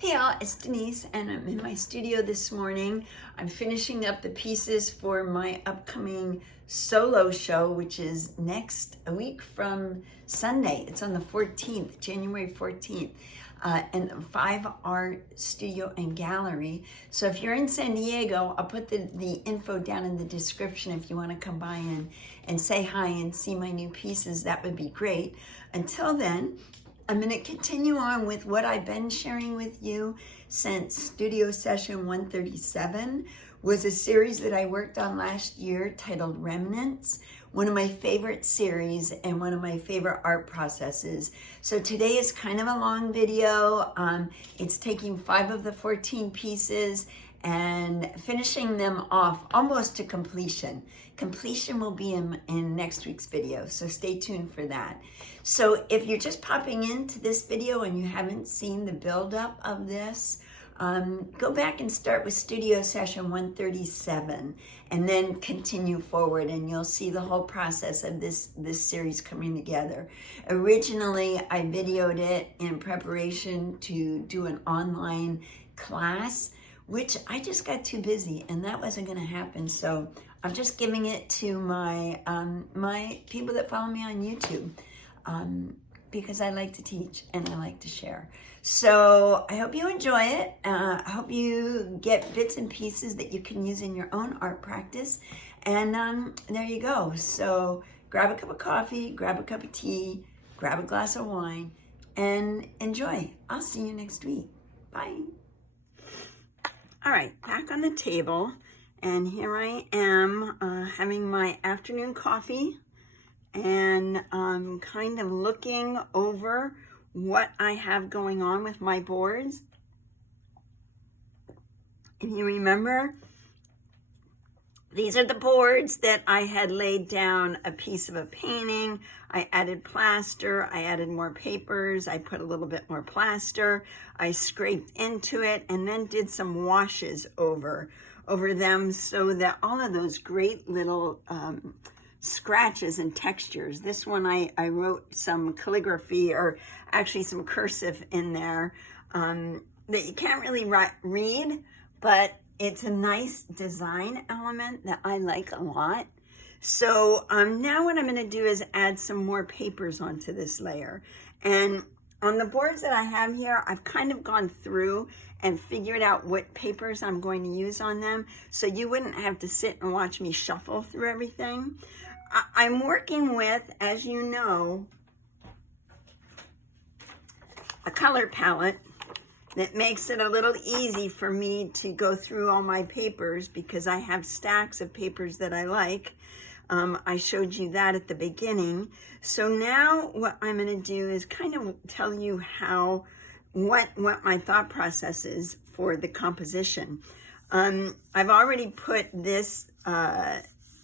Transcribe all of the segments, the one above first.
Hey y'all, it's Denise and I'm in my studio this morning. I'm finishing up the pieces for my upcoming solo show, which is a week from Sunday. It's on the 14th, January 14th, and F1VEart Studio and Gallery. So if you're in San Diego, I'll put the info down in the description if you want to come by and say hi and see my new pieces. That would be great. Until then, I'm going to continue on with what I've been sharing with you since Studio Session 137 was a series that I worked on last year titled Remnants, one of my favorite series and one of my favorite art processes. So today is kind of a long video. It's taking 5 of the 14 pieces and finishing them off almost to completion. Completion will be in next week's video, so stay tuned for that. So if you're just popping into this video and you haven't seen the buildup of this, go back and start with Studio Session 137 and then continue forward and you'll see the whole process of this series coming together. Originally, I videoed it in preparation to do an online class, which I just got too busy and that wasn't gonna happen. So I'm just giving it to my, my people that follow me on YouTube because I like to teach and I like to share. So I hope you enjoy it. I hope you get bits and pieces that you can use in your own art practice. And there you go. So grab a cup of coffee, grab a cup of tea, grab a glass of wine and enjoy. I'll see you next week. Bye. All right, back on the table, and here I am having my afternoon coffee, and I'm kind of looking over what I have going on with my boards. And you remember, these are the boards that I had laid down a piece of a painting. I added plaster, I added more papers, I put a little bit more plaster, I scraped into it and then did some washes over them so that all of those great little scratches and textures. This one I wrote some calligraphy or actually some cursive in there that you can't really read, but it's a nice design element that I like a lot. So now what I'm going to do is add some more papers onto this layer. And on the boards that I have here, I've kind of gone through and figured out what papers I'm going to use on them, so you wouldn't have to sit and watch me shuffle through everything. I'm working with, as you know, a color palette that makes it a little easy for me to go through all my papers because I have stacks of papers that I like. I showed you that at the beginning. So now what I'm going to do is kind of tell you what my thought process is for the composition. I've already put this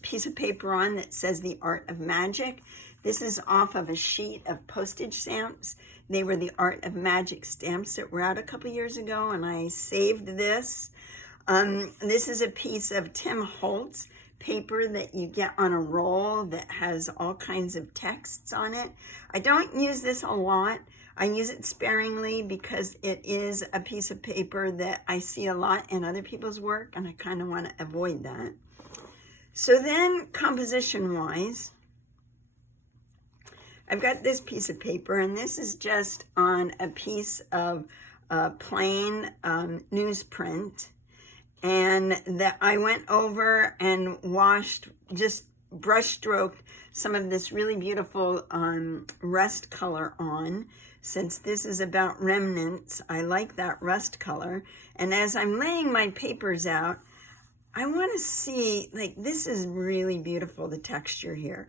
piece of paper on that says The Art of Magic. This is off of a sheet of postage stamps. They were the Art of Magic stamps that were out a couple years ago, and I saved this. This is a piece of Tim Holtz paper that you get on a roll that has all kinds of texts on it. I don't use this a lot. I use it sparingly because it is a piece of paper that I see a lot in other people's work, and I kind of want to avoid that. So then, composition-wise, I've got this piece of paper, and this is just on a piece of plain newsprint, and that I went over and washed, just brush stroked some of this really beautiful rust color on. Since this is about remnants, I like that rust color. And as I'm laying my papers out, I want to see, like, this is really beautiful, the texture here.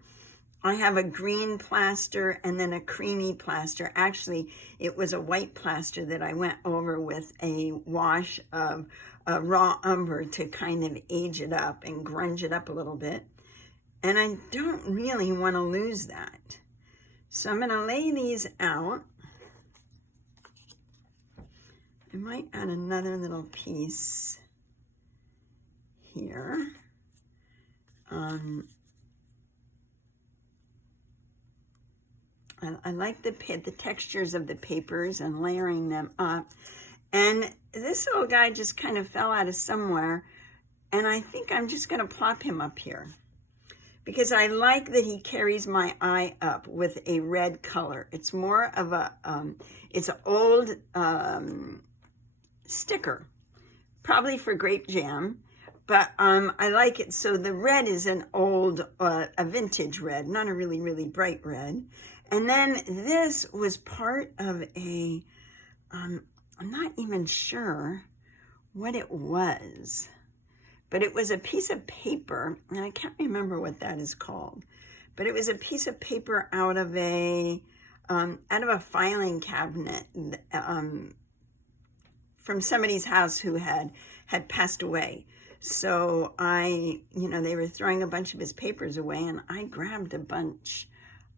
I have a green plaster and then a creamy plaster. Actually, it was a white plaster that I went over with a wash of raw umber to kind of age it up and grunge it up a little bit. And I don't really want to lose that. So I'm going to lay these out. I might add another little piece here. I like the textures of the papers and layering them up. And this little guy just kind of fell out of somewhere. And I think I'm just going to plop him up here, because I like that he carries my eye up with a red color. It's more of a, it's an old sticker, probably for grape jam, but I like it. So the red is an old, a vintage red, not a really, really bright red. And then this was part of a, I'm not even sure what it was, but it was a piece of paper, and I can't remember what that is called, but it was a piece of paper out of a filing cabinet from somebody's house who had passed away. So they were throwing a bunch of his papers away, and I grabbed a bunch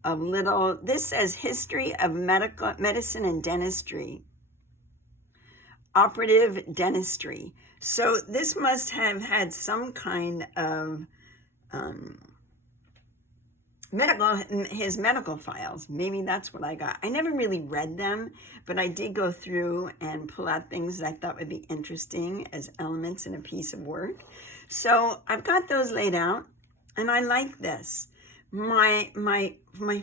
of little, this says History of Medicine and Dentistry, Operative Dentistry. So this must have had some kind of his medical files. Maybe that's what I got. I never really read them, but I did go through and pull out things that I thought would be interesting as elements in a piece of work. So I've got those laid out, and I like this. My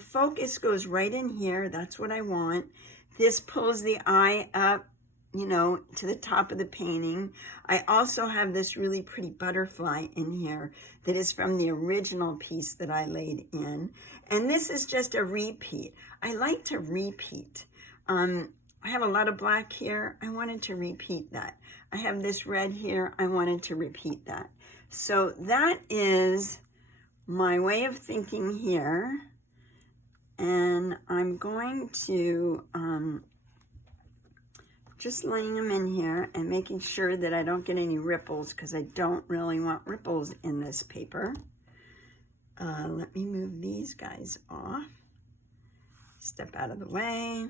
focus goes right in here. That's what I want. This pulls the eye up, to the top of the painting. I also have this really pretty butterfly in here that is from the original piece that I laid in. And this is just a repeat. I like to repeat. I have a lot of black here. I wanted to repeat that. I have this red here. I wanted to repeat that. So that is my way of thinking here. And I'm going to, just laying them in here and making sure that I don't get any ripples, because I don't really want ripples in this paper. Let me move these guys off. Step out of the way.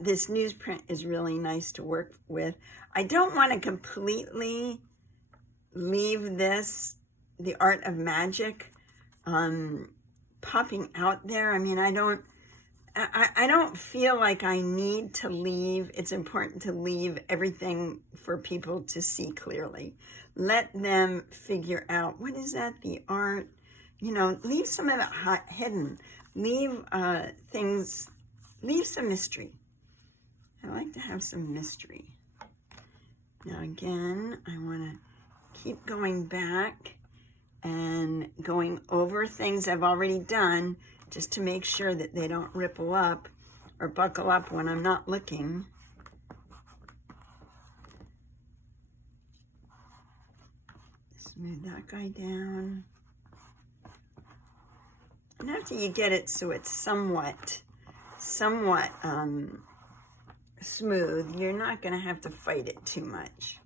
This newsprint is really nice to work with. I don't want to completely leave this, the Art of Magic, popping out there. I mean, I don't feel like I need to leave. It's important to leave everything for people to see clearly. Let them figure out, what is that, the art? Leave some of it hidden. Leave things, leave some mystery. I like to have some mystery. Now again, I want to keep going back and going over things I've already done, just to make sure that they don't ripple up or buckle up when I'm not looking. Smooth that guy down. And after you get it so it's somewhat smooth, you're not going to have to fight it too much.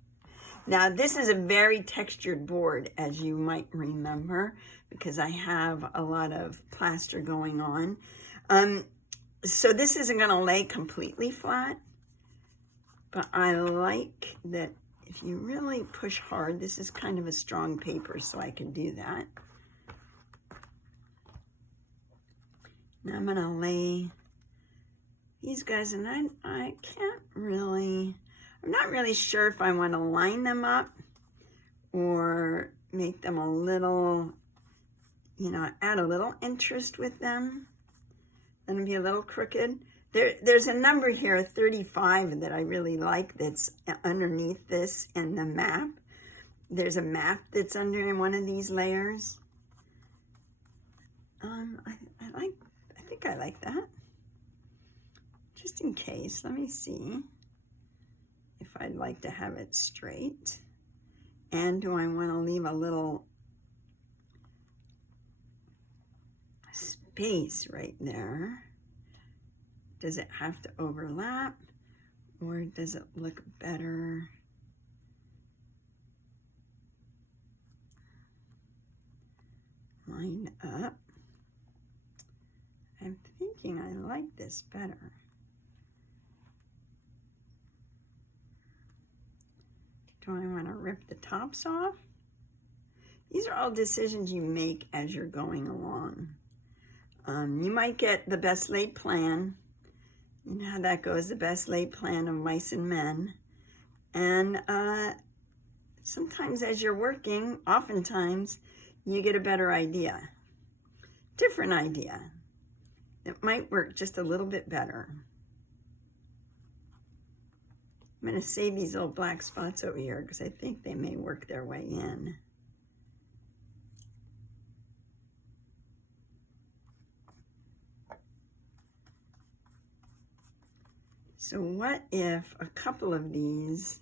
Now, this is a very textured board, as you might remember, because I have a lot of plaster going on. So this isn't going to lay completely flat, but I like that if you really push hard, this is kind of a strong paper, so I can do that. Now I'm going to lay these guys, and I can't really, I'm not really sure if I want to line them up or make them a little, add a little interest with them. Then be a little crooked. There's a number here, 35, that I really like that's underneath this in the map. There's a map that's under one of these layers. I think I like that. Just in case, let me see if I'd like to have it straight. And do I want to leave a little space right there? Does it have to overlap, or does it look better? Line up. I'm thinking I like this better. Do I want to rip the tops off? These are all decisions you make as you're going along. You might get the best laid plan, You know how that goes, the best laid plan of mice and men. And sometimes as you're working, oftentimes, you get a better idea. Different idea. It might work just a little bit better. I'm going to save these little black spots over here because I think they may work their way in. So what if a couple of these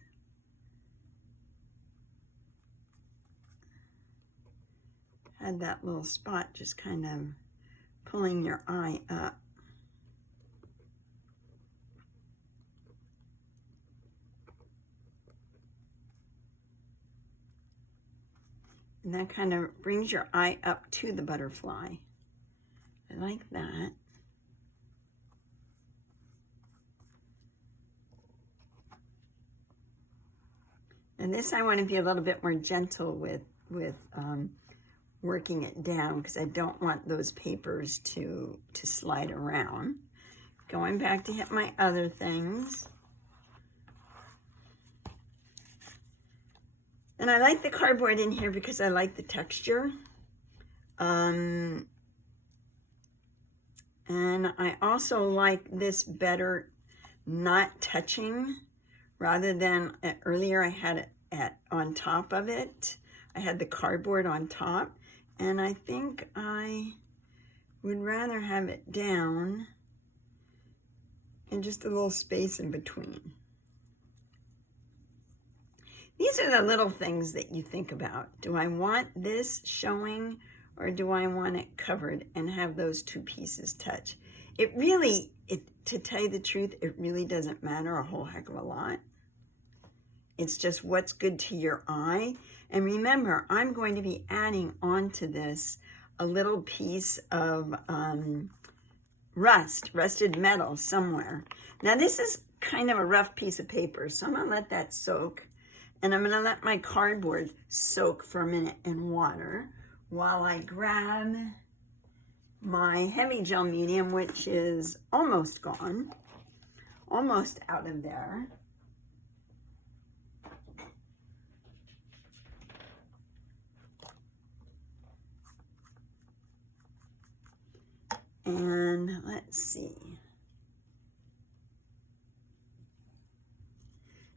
had that little spot just kind of pulling your eye up? And that kind of brings your eye up to the butterfly. I like that. And this I want to be a little bit more gentle with working it down because I don't want those papers to slide around. Going back to hit my other things. And I like the cardboard in here because I like the texture. And I also like this better not touching rather than earlier I had it on top of it. I had the cardboard on top, and I think I would rather have it down and just a little space in between. These are the little things that you think about. Do I want this showing or do I want it covered and have those two pieces touch? It really, to tell you the truth, it really doesn't matter a whole heck of a lot. It's just what's good to your eye. And remember, I'm going to be adding onto this a little piece of rusted metal somewhere. Now this is kind of a rough piece of paper, so I'm gonna let that soak. And I'm gonna let my cardboard soak for a minute in water while I grab my heavy gel medium, which is almost gone, almost out of there. And let's see.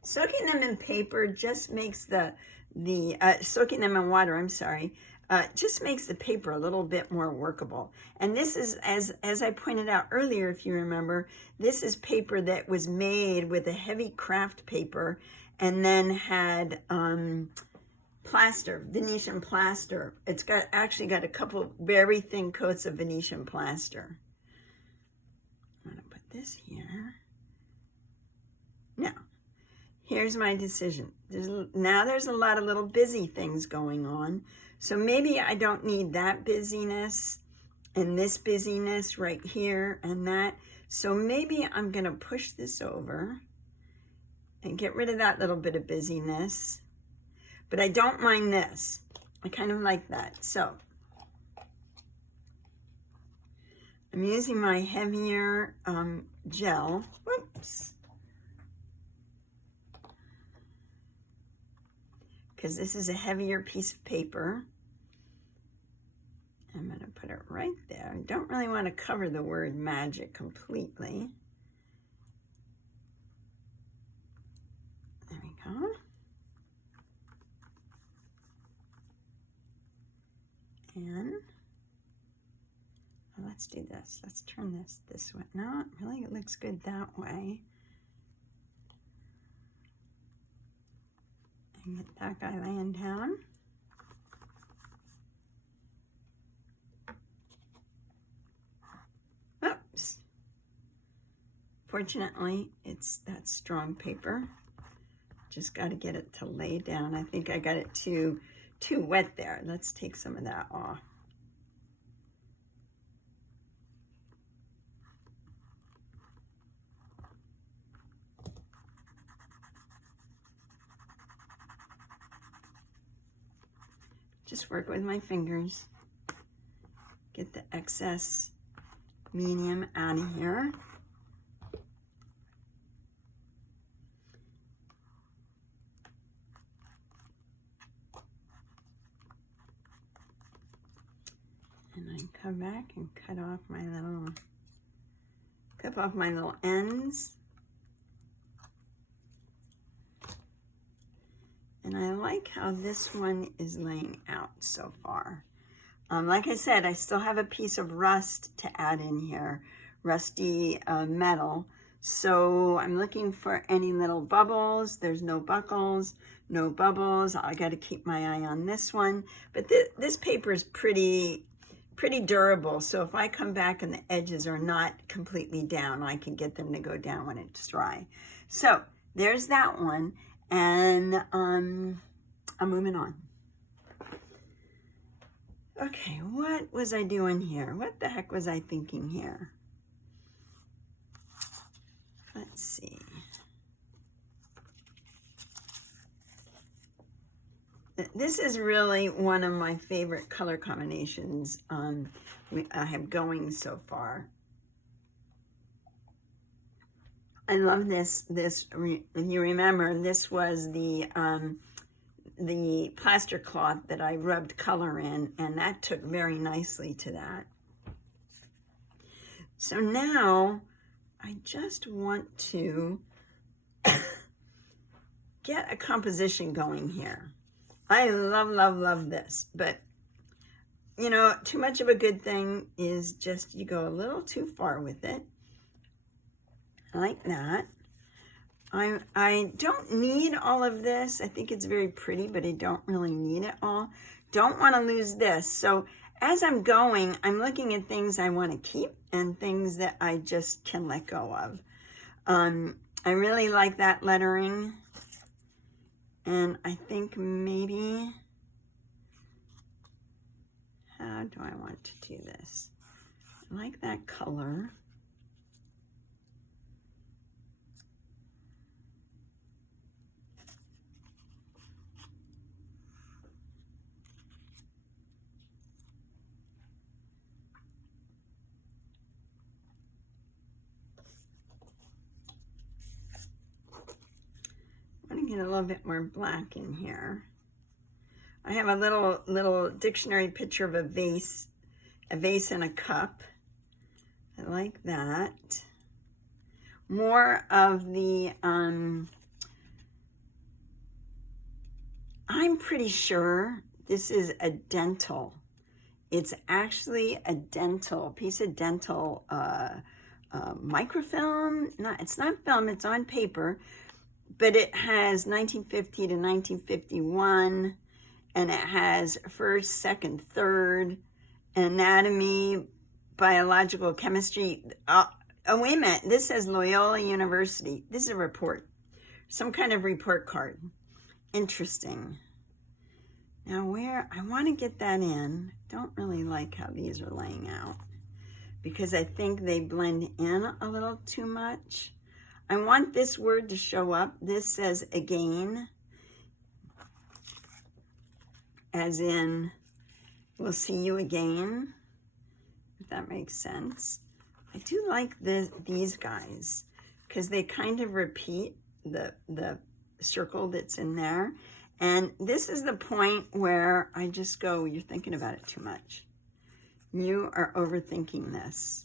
Soaking them in paper just makes soaking them in water, I'm sorry, just makes the paper a little bit more workable. And this is, as I pointed out earlier, if you remember, this is paper that was made with a heavy craft paper and then had plaster, Venetian plaster. It's actually got a couple very thin coats of Venetian plaster. I'm gonna put this here. Now, here's my decision. Now there's a lot of little busy things going on. So maybe I don't need that busyness and this busyness right here and that. So maybe I'm gonna push this over and get rid of that little bit of busyness. But I don't mind this. I kind of like that. So I'm using my heavier gel. Whoops. Because this is a heavier piece of paper. I'm going to put it right there. I don't really want to cover the word magic completely. There we go. And let's do this. Let's turn this way. No, really it looks good that way. And get that guy laying down. Oops. Fortunately, it's that strong paper. Just got to get it to lay down. I think I got it too wet there. Let's take some of that off. Just work with my fingers. Get the excess medium out of here. And I come back and cut off my little ends. And I like how this one is laying out so far. Like I said, I still have a piece of rust to add in here, rusty metal. So I'm looking for any little bubbles. There's no buckles, no bubbles. I got to keep my eye on this one. But this paper is pretty durable. So if I come back and the edges are not completely down, I can get them to go down when it's dry. So there's that one. And I'm moving on. Okay, what was I doing here? What the heck was I thinking here? Let's see. This is really one of my favorite color combinations I have going so far. I love this. If you remember, this was the plaster cloth that I rubbed color in, and that took very nicely to that. So now I just want to get a composition going here. I love this, but you know, too much of a good thing is just you go a little too far with it. Like that. I don't need all of this. I think it's very pretty, but I don't really need it all. Don't want to lose this. So as I'm going, I'm looking at things I want to keep and things that I just can let go of. I really like that lettering. And I think maybe, how do I want to do this? I like that color. Get a little bit more black in here. I have a little dictionary picture of a vase and a cup. I like that. More of the, I'm pretty sure this is a dental. It's actually a dental, piece of dental microfilm. It's not film, it's on paper. But it has 1950 to 1951, and it has first, second, third, anatomy, biological chemistry. Oh, wait a minute. This says Loyola University. This is a report, some kind of report card. Interesting. Now where, I want to get that in. Don't really like how these are laying out because I think they blend in a little too much. I want this word to show up. This says again, as in, we'll see you again, if that makes sense. I do like these guys because they kind of repeat the circle that's in there. And this is the point where I just go, you're thinking about it too much. You are overthinking this.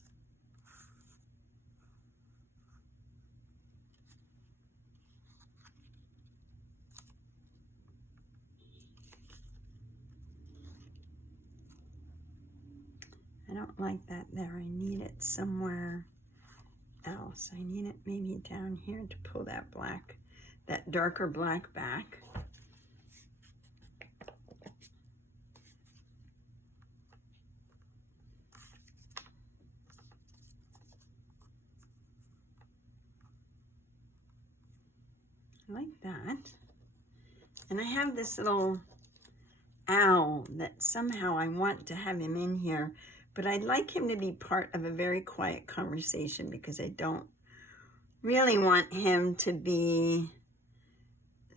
I don't like that there. I need it somewhere else. I need it maybe down here to pull that black, that darker black back. Like that. And I have this little owl that somehow I want to have him in here. But I'd like him to be part of a very quiet conversation because I don't really want him to be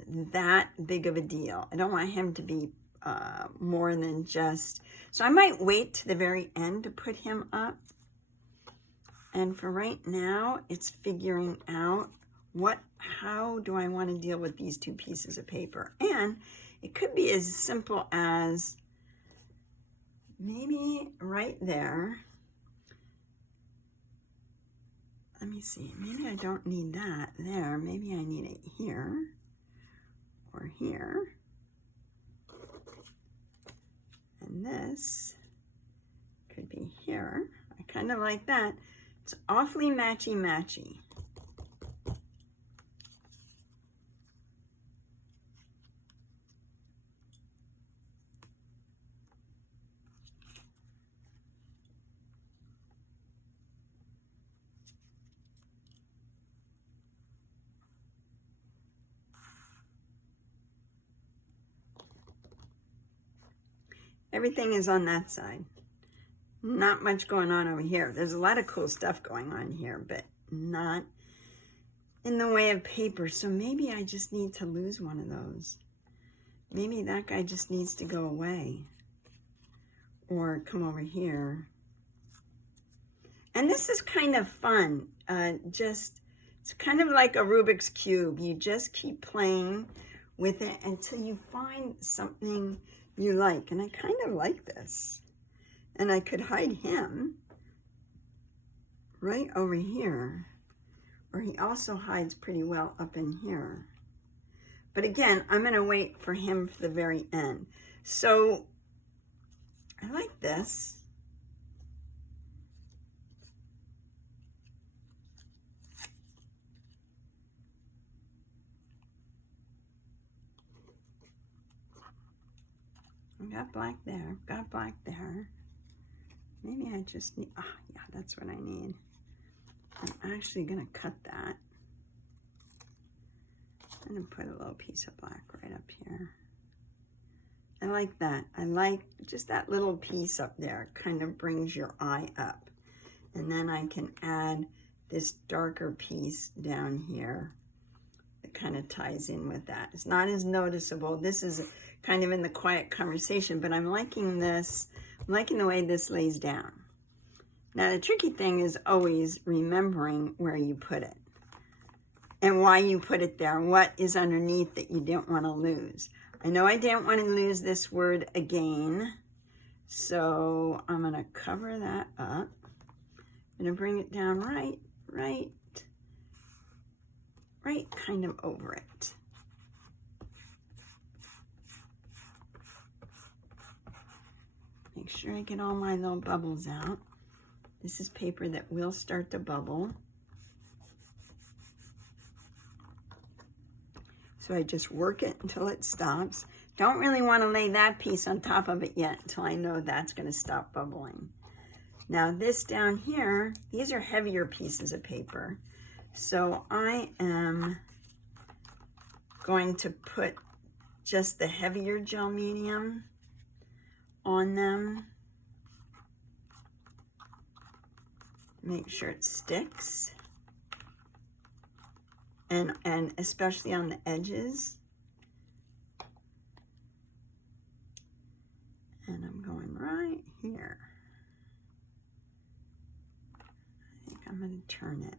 that big of a deal. I don't want him to be more than just... So I might wait to the very end to put him up. And for right now, it's figuring out how do I want to deal with these two pieces of paper. And it could be as simple as maybe right there. Let me see, maybe I don't need that there. Maybe I need it here or here. And this could be here. I kind of like that. It's awfully matchy-matchy. Everything is on that side. Not much going on over here. There's a lot of cool stuff going on here, but not in the way of paper. So maybe I just need to lose one of those. Maybe that guy just needs to go away or come over here. And this is kind of fun. It's kind of like a Rubik's Cube. You just keep playing with it until you find something you like. And I kind of like this. And I could hide him right over here, or he also hides pretty well up in here. But again, I'm going to wait for him for the very end. So I like this. Got black there, got black there. Maybe I just need, yeah, that's what I need. I'm actually gonna cut that. I'm gonna put a little piece of black right up here. I like that. I like just that little piece up there. It kind of brings your eye up. And then I can add this darker piece down here that kind of ties in with that. It's not as noticeable. This is kind of in the quiet conversation, but I'm liking this. I'm liking the way this lays down. Now, the tricky thing is always remembering where you put it and why you put it there, what is underneath that you don't want to lose. I know I didn't want to lose this word again, so I'm going to cover that up. I'm going to bring it down right kind of over it. Make sure I get all my little bubbles out. This is paper that will start to bubble. So I just work it until it stops. Don't really want to lay that piece on top of it yet until I know that's going to stop bubbling. Now this down here, these are heavier pieces of paper. So I am going to put just the heavier gel medium on them. Make sure it sticks. And especially on the edges. And I'm going right here. I think I'm going to turn it.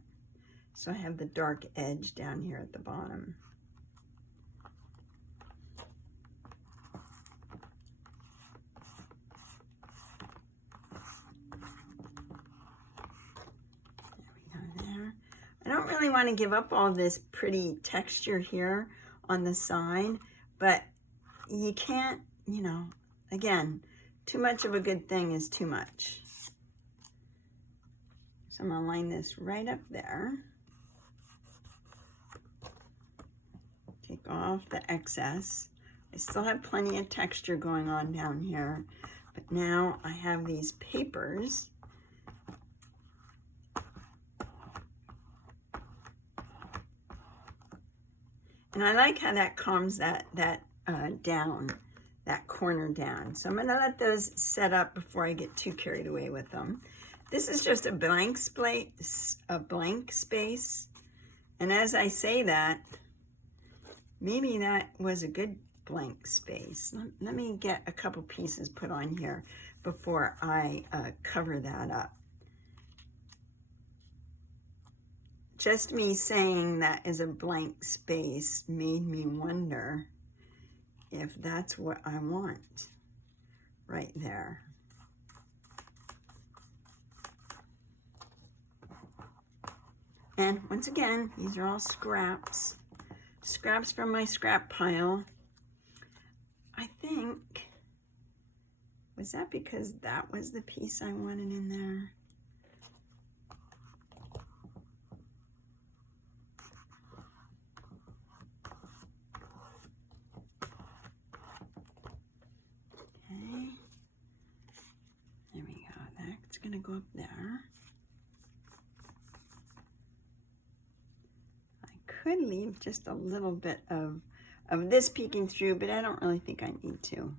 So I have the dark edge down here at the bottom. I don't really want to give up all this pretty texture here on the side, but you can't, you know, again, too much of a good thing is too much. So I'm going to line this right up there. Take off the excess. I still have plenty of texture going on down here, but now I have these papers. And I like how that calms that down, that corner down. So I'm gonna let those set up before I get too carried away with them. This is just a blank space. And as I say that, maybe that was a good blank space. Let me get a couple pieces put on here before I cover that up. Just me saying that is a blank space made me wonder if that's what I want right there. And once again, these are all scraps. Scraps from my scrap pile. I think, was that because that was the piece I wanted in there? Okay. There we go. That's going to go up there. Could leave just a little bit of this peeking through, but I don't really think I need to.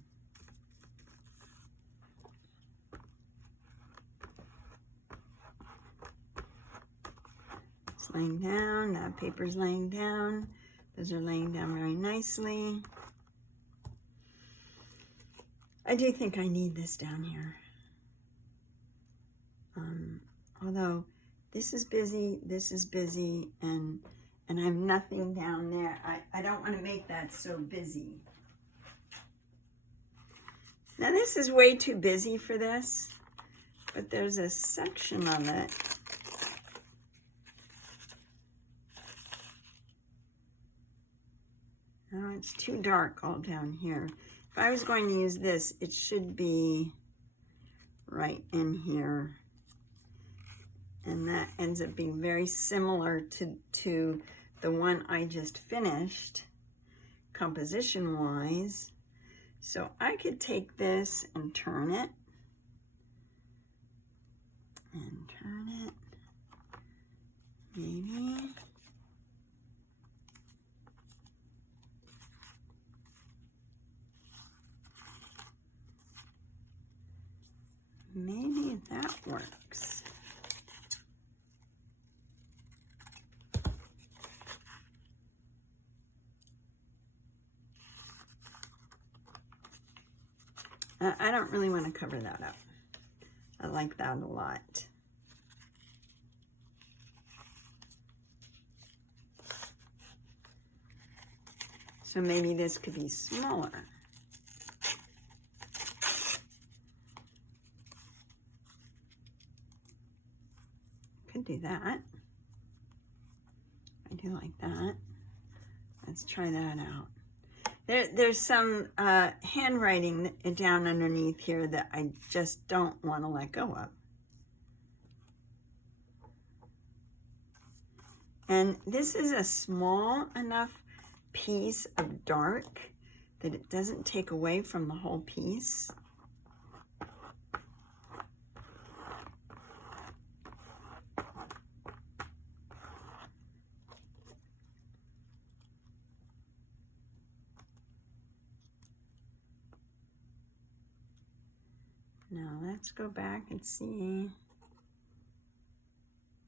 It's laying down, that paper's laying down. Those are laying down very nicely. I do think I need this down here. Although this is busy, and I have nothing down there. I don't want to make that so busy. Now this is way too busy for this, but there's a section of it. Oh, it's too dark all down here. If I was going to use this, it should be right in here. And that ends up being very similar to the one I just finished, composition-wise. So I could take this and turn it. And turn it. Maybe. Maybe that works. I don't really want to cover that up. I like that a lot. So maybe this could be smaller. Could do that. I do like that. Let's try that out. There's some handwriting down underneath here that I just don't want to let go of. And this is a small enough piece of dark that it doesn't take away from the whole piece. Now let's go back and see.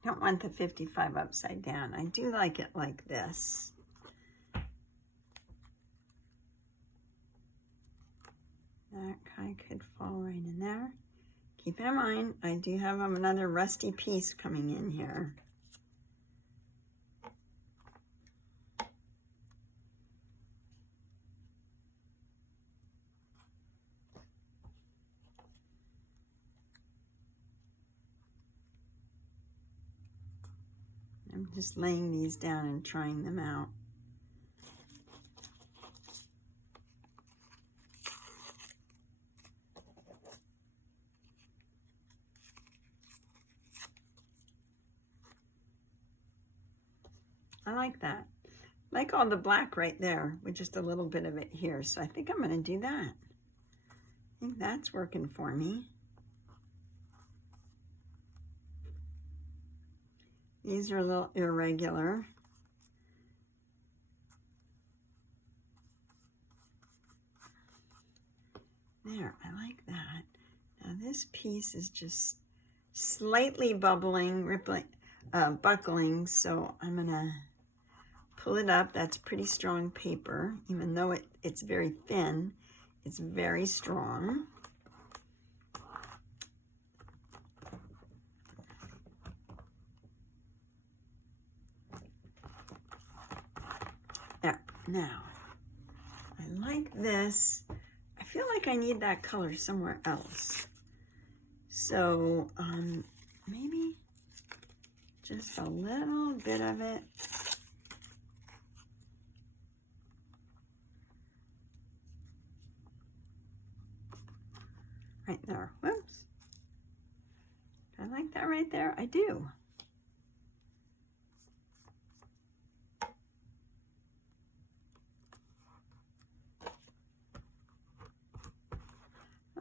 I don't want the 55 upside down. I do like it like this. That guy could fall right in there. Keep in mind, I do have another rusty piece coming in here. I'm just laying these down and trying them out. I like that. I like all the black right there with just a little bit of it here. So I think I'm going to do that. I think that's working for me. These are a little irregular. There, I like that. Now this piece is just slightly bubbling, rippling, buckling, so I'm gonna pull it up. That's pretty strong paper. Even though it's very thin, it's very strong. There, now, I like this. I feel like I need that color somewhere else. So maybe just a little bit of it. Right there. Whoops. I like that right there. I do.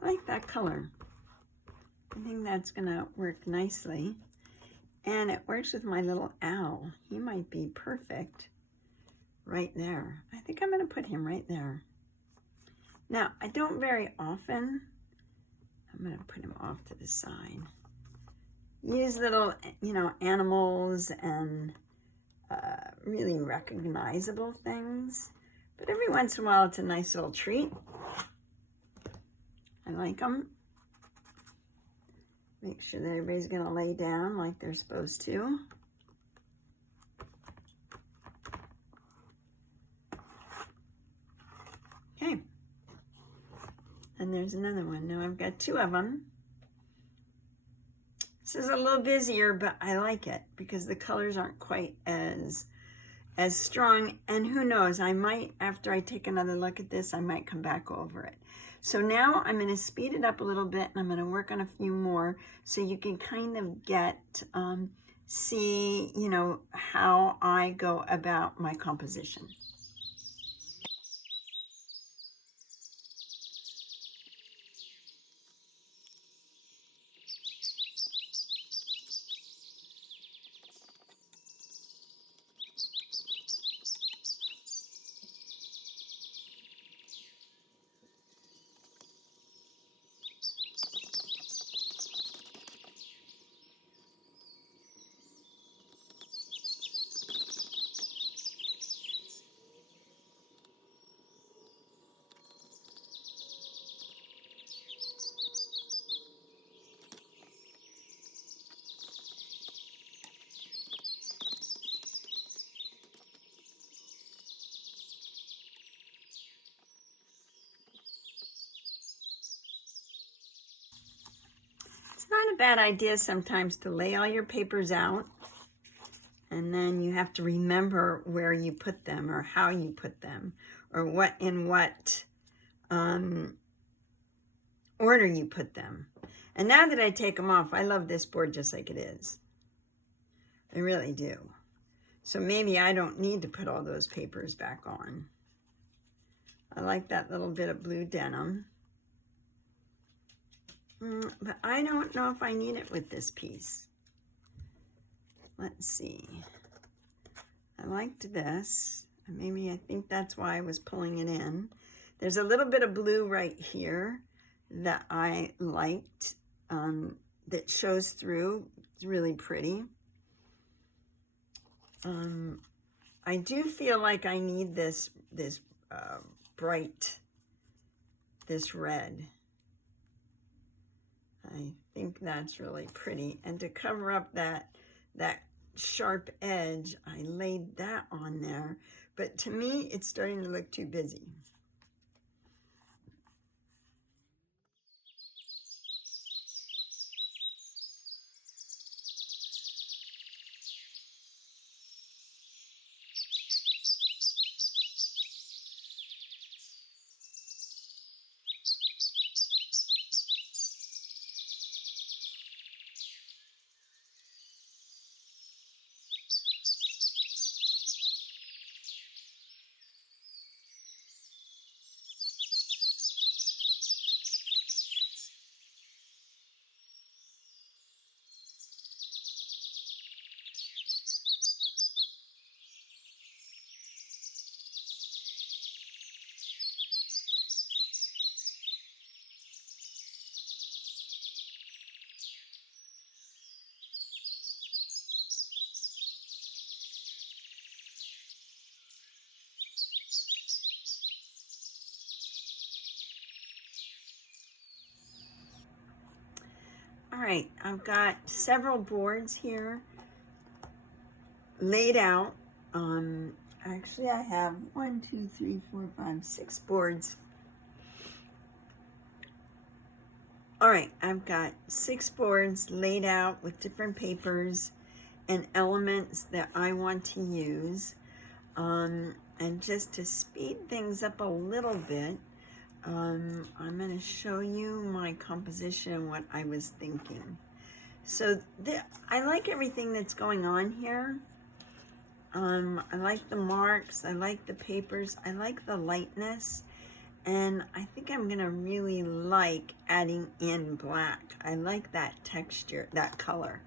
I like that color. I think that's gonna work nicely. And it works with my little owl. He might be perfect right there. I think I'm gonna put him right there. Now, I don't very often, I'm gonna put him off to the side. Use little, you know, animals and really recognizable things. But every once in a while, it's a nice little treat. I like them. Make sure that everybody's gonna lay down like they're supposed to. Okay. And there's another one. Now I've got two of them. This is a little busier, but I like it because the colors aren't quite as strong. And who knows, I might, after I take another look at this, I might come back over it. So now I'm going to speed it up a little bit, and I'm going to work on a few more so you can kind of get, see, you know, how I go about my composition. It's not a bad idea sometimes to lay all your papers out, and then you have to remember where you put them or how you put them or what in what order you put them. And now that I take them off, I love this board just like it is. I really do. So maybe I don't need to put all those papers back on. I like that little bit of blue denim. But I don't know if I need it with this piece. Let's see. I liked this. Maybe I think that's why I was pulling it in. There's a little bit of blue right here that I liked, that shows through. It's really pretty. I do feel like I need this bright, this red. I think that's really pretty. And to cover up that sharp edge, I laid that on there. But to me, it's starting to look too busy. All right, I've got several boards here laid out. Actually, I have 1, 2, 3, 4, 5, 6 boards. All right, I've got 6 boards laid out with different papers, and elements that I want to use. And just to speed things up a little bit, I'm going to show you my composition and what I was thinking. So I like everything that's going on here. I like the marks, I like the papers, I like the lightness, and I think I'm going to really like adding in black. I like that texture, that color.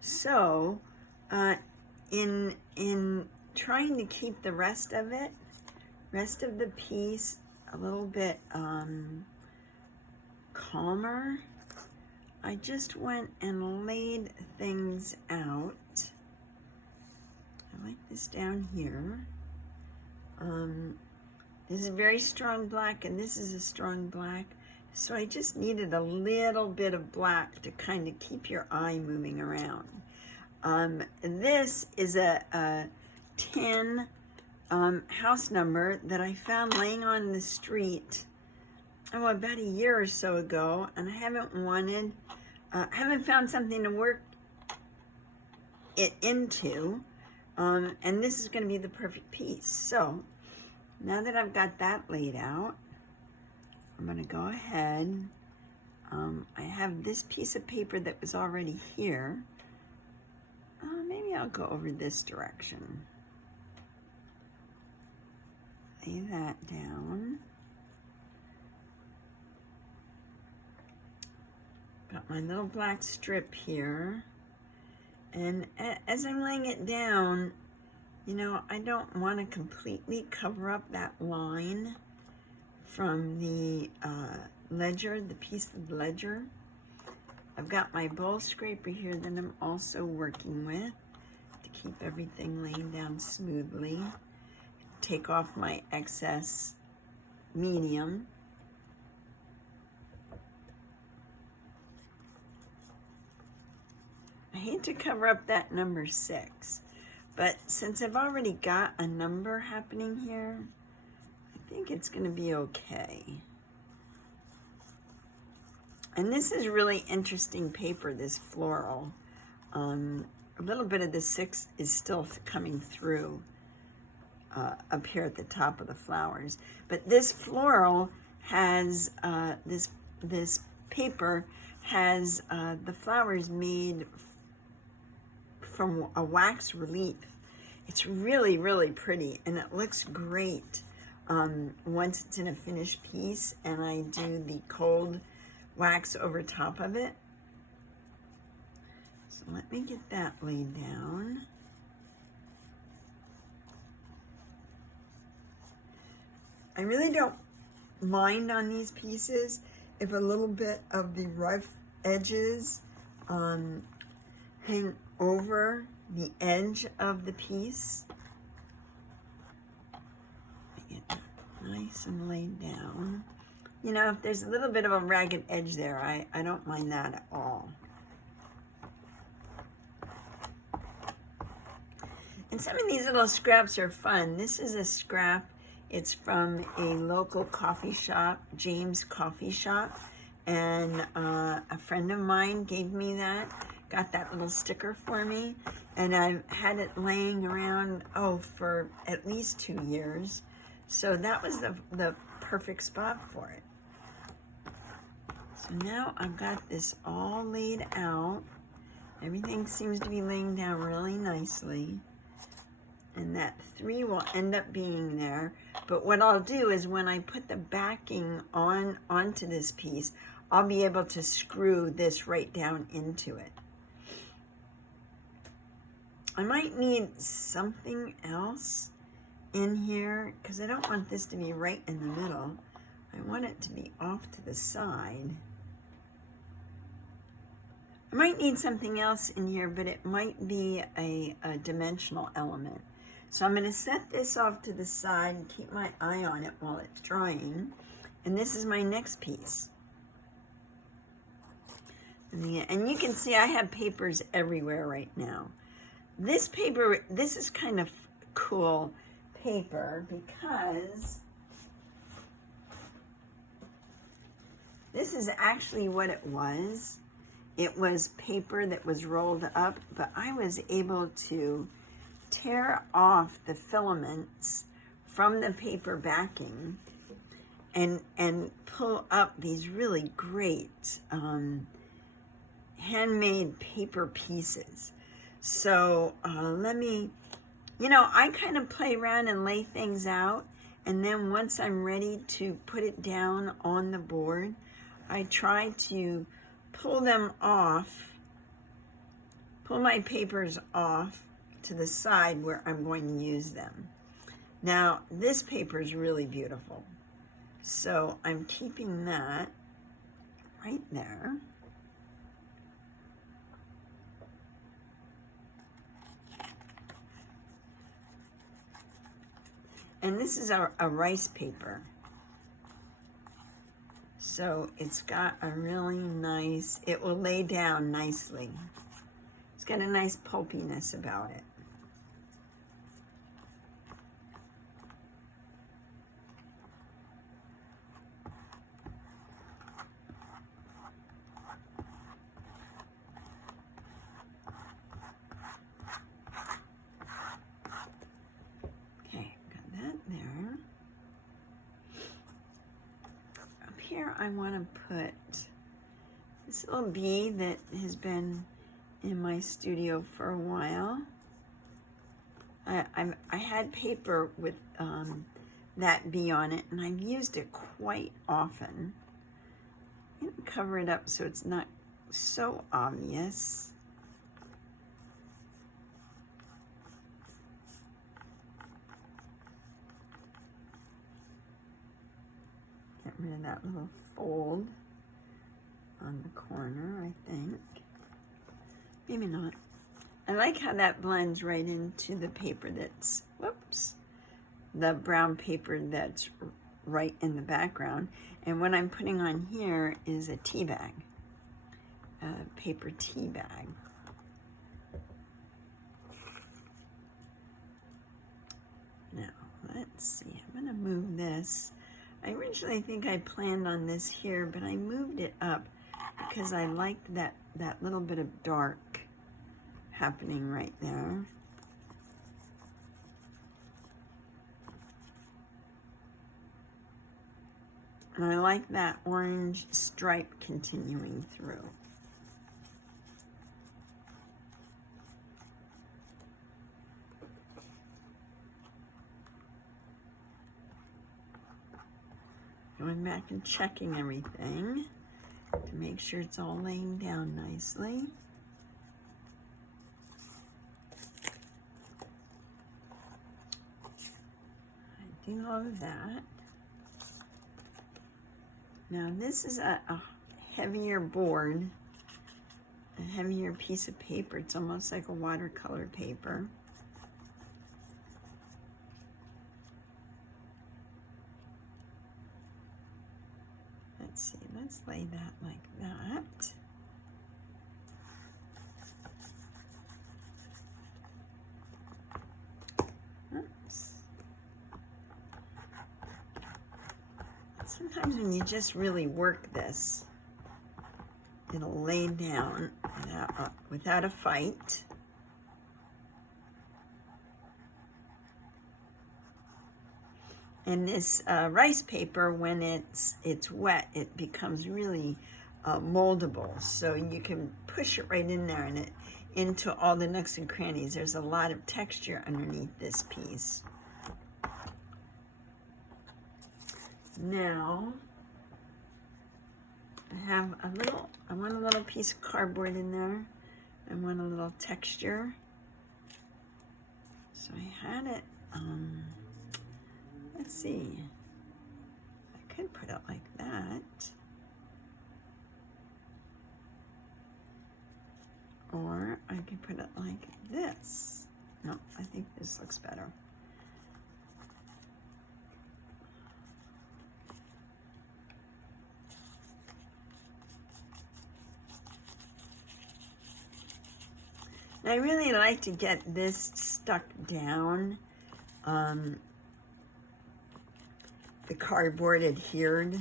So in trying to keep the rest of the piece a little bit calmer, I just went and laid things out. I like this down here. This is very strong black, and this is a strong black. So I just needed a little bit of black to kind of keep your eye moving around. This is a 10 house number that I found laying on the street about a year or so ago, and I haven't found something to work it into, and this is going to be the perfect piece. So now that I've got that laid out, I'm going to go ahead. I have this piece of paper that was already here. Maybe I'll go over this direction. Lay that down. Got my little black strip here. And as I'm laying it down, you know, I don't want to completely cover up that line from the ledger, the piece of ledger. I've got my bowl scraper here that I'm also working with to keep everything laying down smoothly. Take off my excess medium. I hate to cover up that number 6, but since I've already got a number happening here, I think it's going to be okay. And this is really interesting paper, this floral. A little bit of the 6 is still coming through up here at the top of the flowers. But this floral has, this paper has the flowers made from a wax relief. It's really, really pretty, and it looks great once it's in a finished piece and I do the cold wax over top of it. So let me get that laid down. I really don't mind on these pieces if a little bit of the rough edges hang over the edge of the piece. Get that nice and laid down. You know, if there's a little bit of a ragged edge there, I don't mind that at all. And some of these little scraps are fun. This is a scrap. It's from a local coffee shop, James Coffee Shop. And a friend of mine gave me that, got that little sticker for me. And I've had it laying around, for at least 2 years. So that was the perfect spot for it. So now I've got this all laid out. Everything seems to be laying down really nicely. And that 3 will end up being there. But what I'll do is when I put the backing onto this piece, I'll be able to screw this right down into it. I might need something else in here because I don't want this to be right in the middle. I want it to be off to the side. I might need something else in here, but it might be a dimensional element. So I'm going to set this off to the side and keep my eye on it while it's drying. And this is my next piece. And you can see I have papers everywhere right now. This paper, this is kind of cool paper because this is actually what it was. it was paper that was rolled up, but I was able to tear off the filaments from the paper backing and pull up these really great handmade paper pieces. So let me, I kind of play around and lay things out, and then once I'm ready to put it down on the board, I try to pull them off, pull my papers off to the side where I'm going to use them. Now, this paper is really beautiful, so I'm keeping that right there. And this is a rice paper. So it's got a really nice, it will lay down nicely. It's got a nice pulpiness about it. Okay, got that there. Here I want to put this little bee that has been in my studio for a while. I had paper with that bee on it, and I've used it quite often. I'm going to cover it up so it's not so obvious. Get rid of that little fold on the corner, I think. Maybe not. I like how that blends right into the paper that's, whoops, the brown paper that's right in the background. And what I'm putting on here is a tea bag, a paper tea bag. Now, let's see, I'm gonna move this. I originally think I planned on this here, but I moved it up because I liked that little bit of dark happening right there. And I like that orange stripe continuing through. Going back and checking everything to make sure it's all laying down nicely. I do love that. Now this is a heavier board, a heavier piece of paper. It's almost like a watercolor paper. Let's see, let's lay that like that. Oops. Sometimes when you just really work this, it'll lay down without a fight. And this rice paper, when it's wet, it becomes really moldable. So you can push it right in there and into all the nooks and crannies. There's a lot of texture underneath this piece. Now, I want a little piece of cardboard in there. I want a little texture. So I had it, let's see, I could put it like that. Or I could put it like this. No, I think this looks better. I really like to get this stuck down, the cardboard adhered.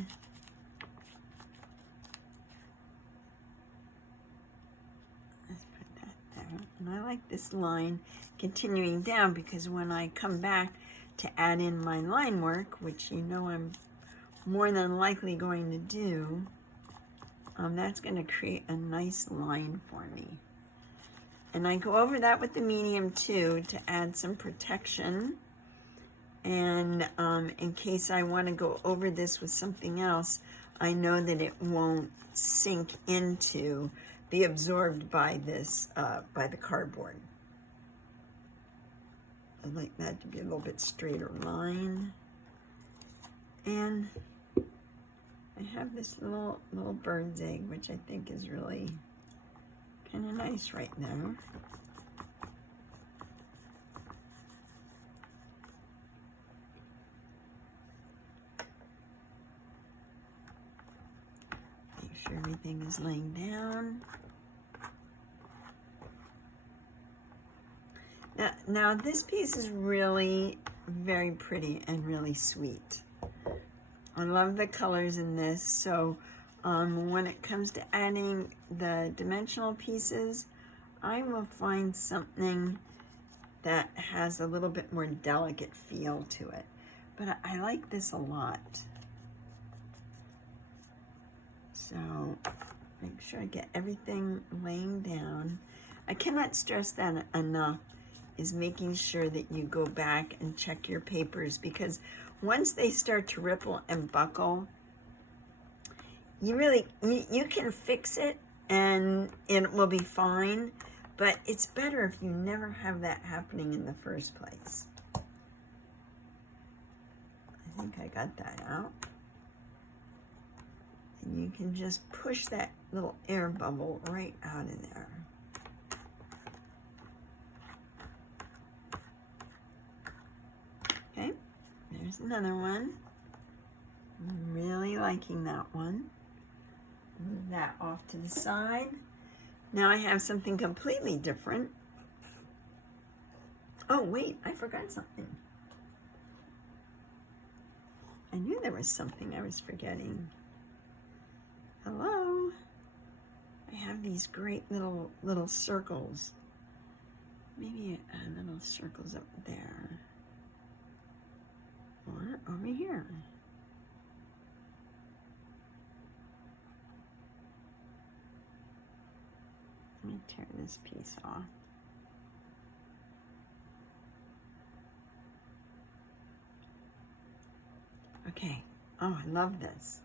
And I like this line continuing down because when I come back to add in my line work, which you know I'm more than likely going to do, that's going to create a nice line for me. And I go over that with the medium too to add some protection. And in case I want to go over this with something else, I know that it won't sink into, be absorbed by this, by the cardboard. I'd like that to be a little bit straighter line. And I have this little bird's egg, which I think is really kind of nice right there. Make sure everything is laying down. Now this piece is really very pretty and really sweet. I love the colors in this, so when it comes to adding the dimensional pieces, I will find something that has a little bit more delicate feel to it. But I like this a lot. So make sure I get everything laying down. I cannot stress that enough, is making sure that you go back and check your papers, because once they start to ripple and buckle, you can fix it and it will be fine, but it's better if you never have that happening in the first place. I think I got that out. And you can just push that little air bubble right out of there. Okay, there's another one. I'm really liking that one. Move that off to the side. Now I have something completely different. Oh wait, I forgot something. I knew there was something I was forgetting. Hello? I have these great little circles. Maybe little circles up there. Or over here. Let me tear this piece off. Okay. Oh, I love this.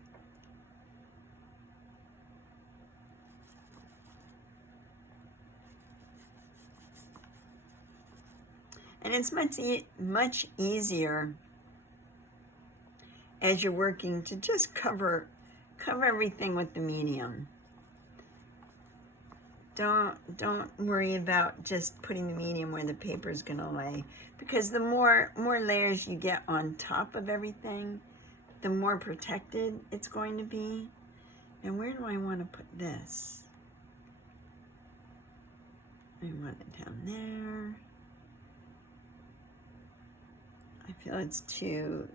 And it's much easier as you're working to just cover everything with the medium. Don't worry about just putting the medium where the paper is going to lay, because the more layers you get on top of everything, the more protected it's going to be. And where do I want to put this? I want it down there. I feel it's too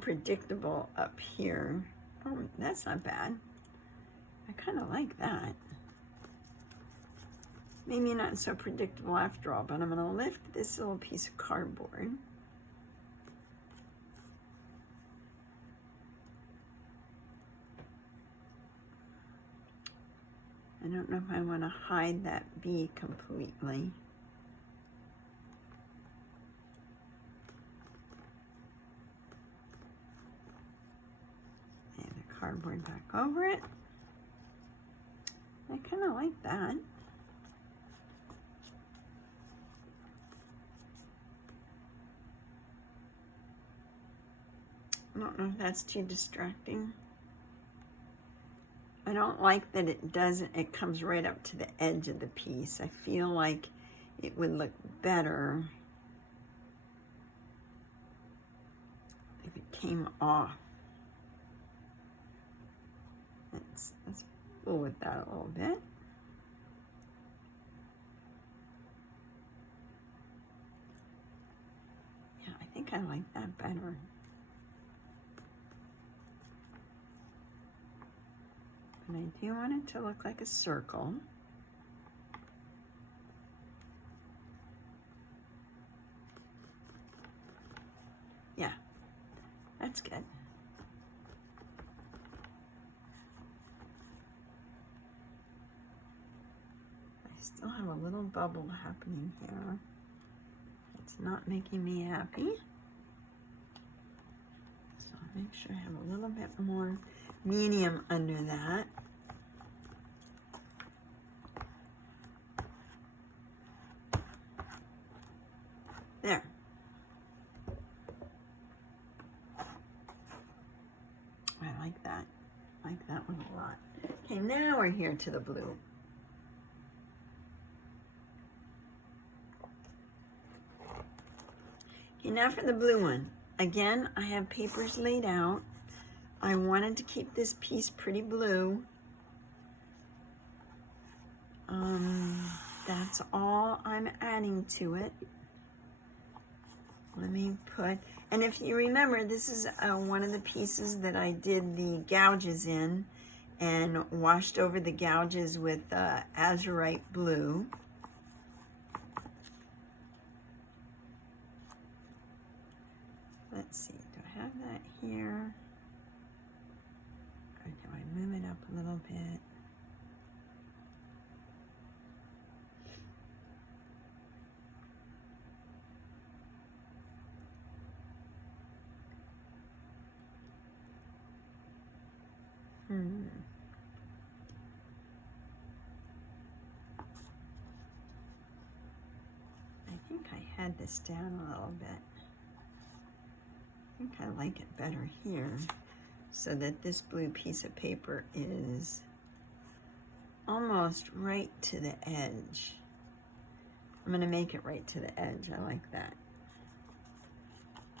predictable up here. Oh, that's not bad. I kind of like that. Maybe not so predictable after all, but I'm going to lift this little piece of cardboard. I don't know if I want to hide that bee completely. And the cardboard back over it. I kind of like that. I don't know if that's too distracting. I don't like that it comes right up to the edge of the piece. I feel like it would look better if it came off. Let's fool with that a little bit. Yeah, I think I like that better. And I do want it to look like a circle. Yeah, that's good. I still have a little bubble happening here. It's not making me happy. So I'll make sure I have a little bit more medium under that. There. I like that. I like that one a lot. Okay, now we're here to the blue. Okay, now for the blue one. Again, I have papers laid out. I wanted to keep this piece pretty blue. That's all I'm adding to it. Let me put, and if you remember, this is one of the pieces that I did the gouges in and washed over the gouges with azurite blue. Let's see, do I have that here? Or do I move it up a little bit? I think I had this down a little bit. I think I like it better here so that this blue piece of paper is almost right to the edge. I'm going to make it right to the edge. I like that.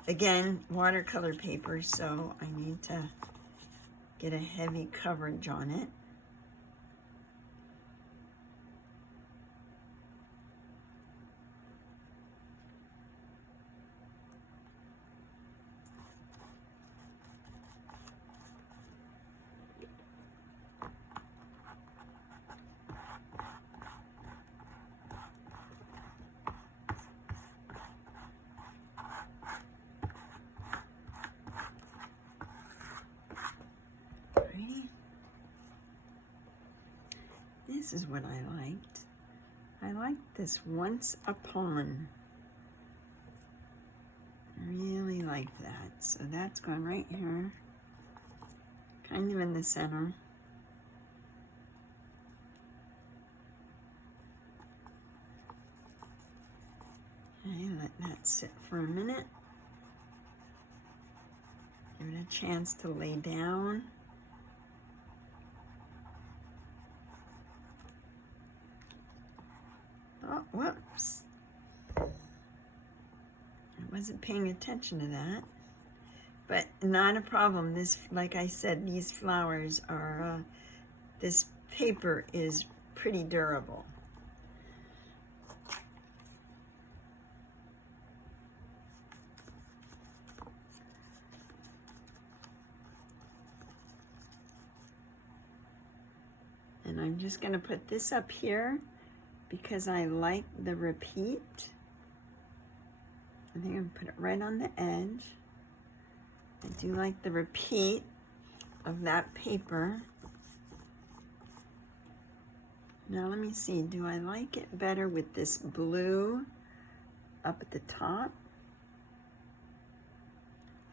Again, watercolor paper, so I need to get a heavy coverage on it. This is what I liked. I liked this Once Upon. I really like that. So that's going right here, kind of in the center. Okay, let that sit for a minute. Give it a chance to lay down. Oh, whoops. I wasn't paying attention to that. But not a problem. This, like I said, these flowers are, this paper is pretty durable. And I'm just going to put this up here because I like the repeat. I think I'm going to put it right on the edge. I do like the repeat of that paper. Now let me see, do I like it better with this blue up at the top?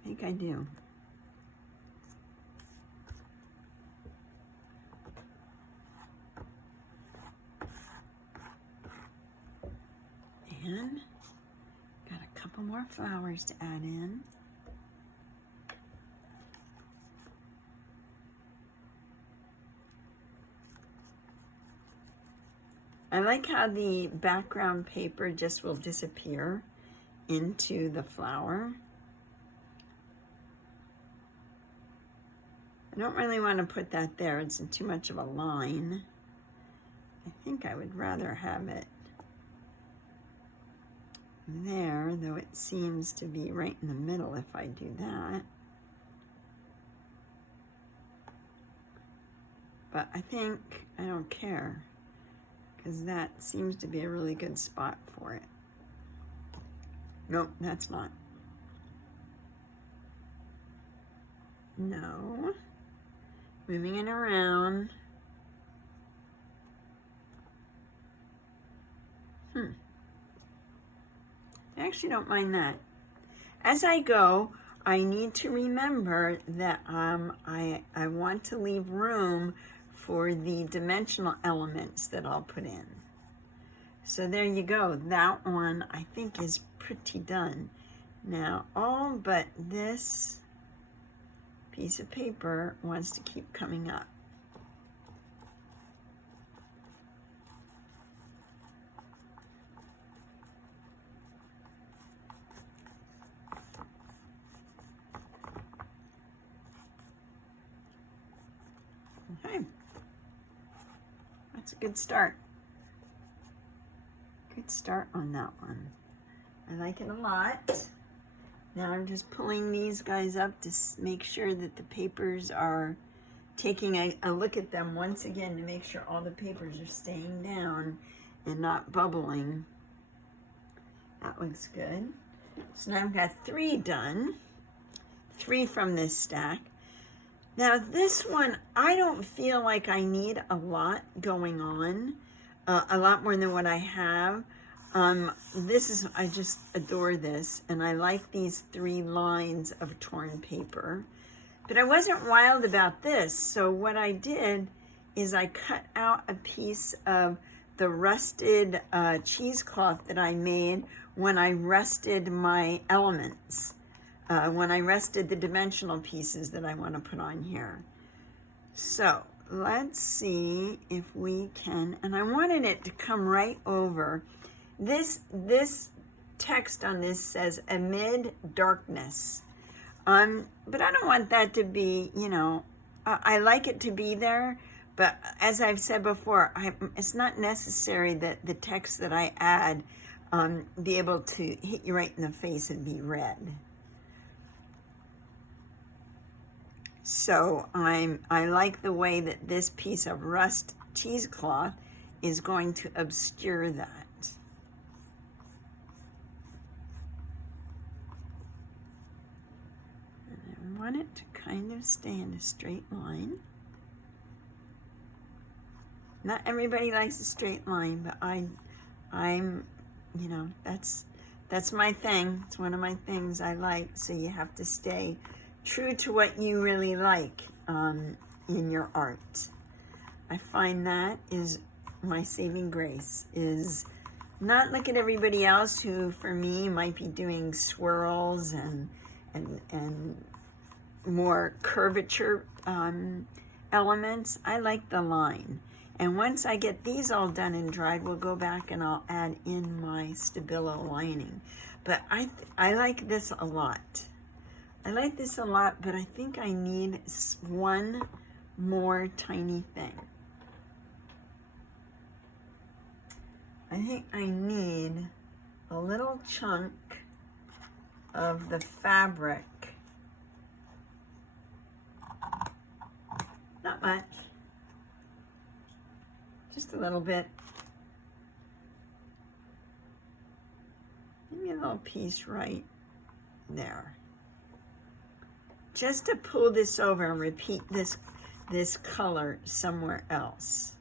I think I do. And got a couple more flowers to add in. I like how the background paper just will disappear into the flower. I don't really want to put that there. It's too much of a line. I think I would rather have it there, though it seems to be right in the middle if I do that. But I think I don't care, because that seems to be a really good spot for it. Nope, that's not. No. Moving it around. I actually don't mind that. As I go, I need to remember that I want to leave room for the dimensional elements that I'll put in. So there you go. That one I think is pretty done. Now all but this piece of paper wants to keep coming up. Okay, that's a good start. Good start on that one. I like it a lot. Now I'm just pulling these guys up to make sure that the papers are taking a look at them once again to make sure all the papers are staying down and not bubbling. That looks good. So now I've got 3 done. 3 from this stack. Now this one, I don't feel like I need a lot going on, a lot more than what I have. I just adore this, and I like these 3 lines of torn paper. But I wasn't wild about this, so what I did is I cut out a piece of the rusted cheesecloth that I made when I rusted my elements. When I rested the dimensional pieces that I want to put on here. So let's see if we can, and I wanted it to come right over. This text on this says amid darkness. But I don't want that to be, you know, I like it to be there, but as I've said before, it's not necessary that the text that I add be able to hit you right in the face and be read. So I like the way that this piece of rust cheesecloth is going to obscure that. And I want it to kind of stay in a straight line. Not everybody likes a straight line, but I'm, you know, that's my thing. It's one of my things I like. So you have to stay true to what you really like in your art. I find that is my saving grace, is not look at everybody else who, for me, might be doing swirls and more curvature elements. I like the line. And once I get these all done and dried, we'll go back and I'll add in my Stabilo lining. But I like this a lot. I like this a lot, but I think I need one more tiny thing. I think I need a little chunk of the fabric. Not much. Just a little bit. Maybe a little piece right there. Just to pull this over and repeat this color somewhere else.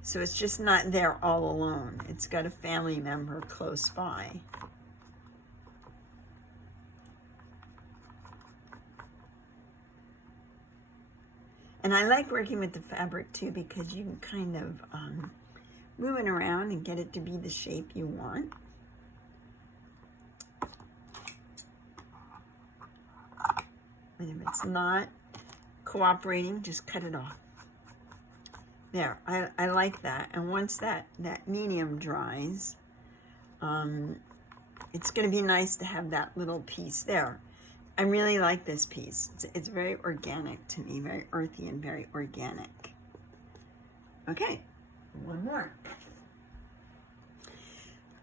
So it's just not there all alone. It's got a family member close by. And I like working with the fabric too, because you can kind of move it around and get it to be the shape you want. And if it's not cooperating, just cut it off. There, I like that. And once that medium dries, it's going to be nice to have that little piece there. I really like this piece. It's very organic to me, very earthy and very organic. Okay, one more.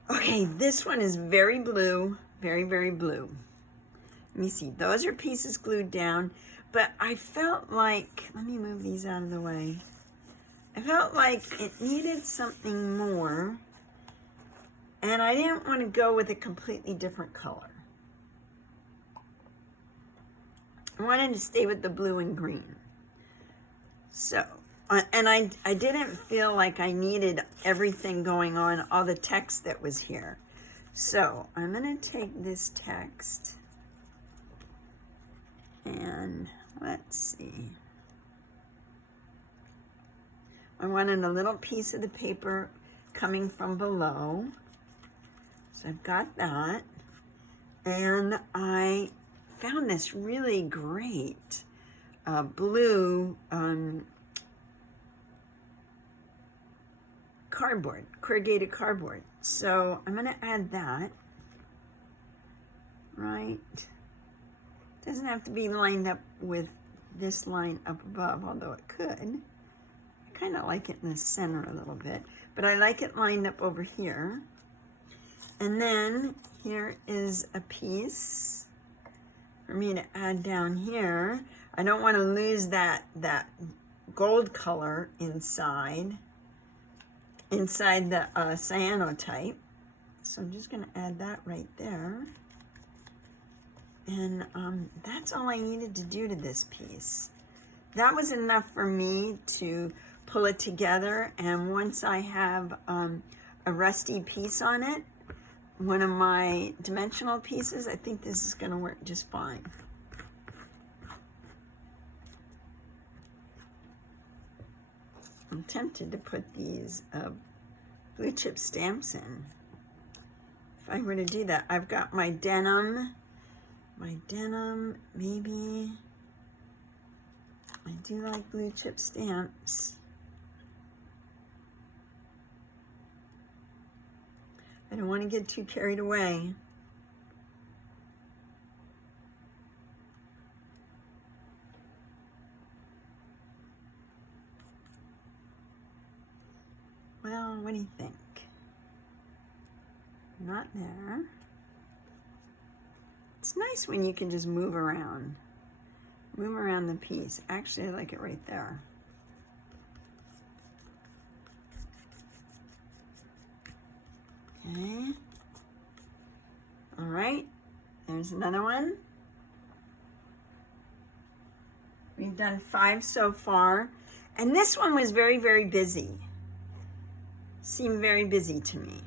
Okay, this one is very blue, very, very blue. Let me see, those are pieces glued down, but I felt like, let me move these out of the way. I felt like it needed something more, and I didn't want to go with a completely different color. I wanted to stay with the blue and green. So, and I didn't feel like I needed everything going on, all the text that was here. So I'm gonna take this text and let's see. I wanted a little piece of the paper coming from below. So I've got that. And I found this really great blue cardboard, corrugated cardboard. So I'm gonna add that, right? Doesn't have to be lined up with this line up above, although it could. I kind of like it in the center a little bit, but I like it lined up over here. And then here is a piece for me to add down here. I don't want to lose that gold color inside the cyanotype. So I'm just going to add that right there. And that's all I needed to do to this piece. That was enough for me to pull it together. And once I have a rusty piece on it, one of my dimensional pieces, I think this is going to work just fine. I'm tempted to put these blue chip stamps in. If I were to do that, I've got my denim, maybe. I do like blue chip stamps. I don't want to get too carried away. Well, what do you think? Not there. It's nice when you can just move around the piece. Actually, I like it right there. Okay. All right, there's another one. We've done 5 so far. And this one was very, very busy. Seemed very busy to me.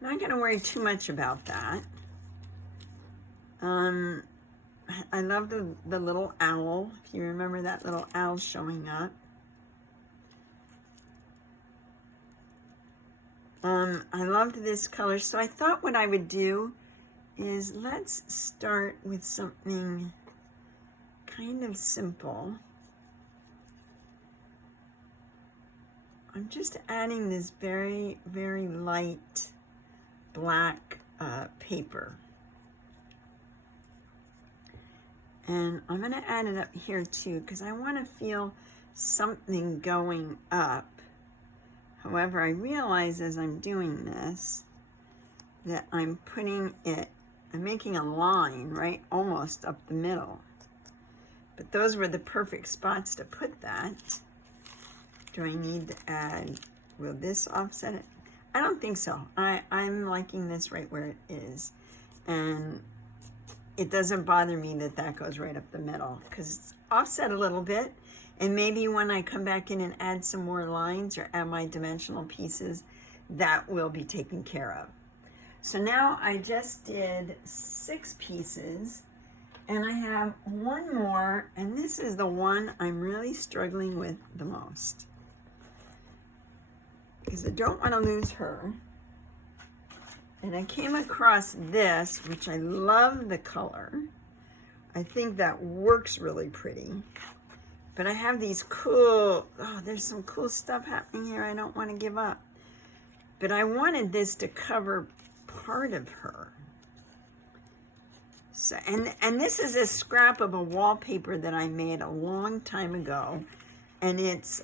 Not gonna worry too much about that. I love the little owl. If you remember that little owl showing up. I loved this color, so I thought what I would do is let's start with something kind of simple. I'm just adding this very, very light black paper. And I'm gonna add it up here too, because I wanna feel something going up. However, I realize as I'm doing this that I'm making a line right almost up the middle. But those were the perfect spots to put that. Do I need to add, will this offset it? I don't think so. I'm liking this right where it is. And it doesn't bother me that that goes right up the middle because it's offset a little bit. And maybe when I come back in and add some more lines or add my dimensional pieces, that will be taken care of. So now I just did 6 pieces and I have one more, and this is the one I'm really struggling with the most because I don't want to lose her. And I came across this, which I love the color. I think that works really pretty. But I have these cool, there's some cool stuff happening here I don't want to give up. But I wanted this to cover part of her. So, and this is a scrap of a wallpaper that I made a long time ago. And it's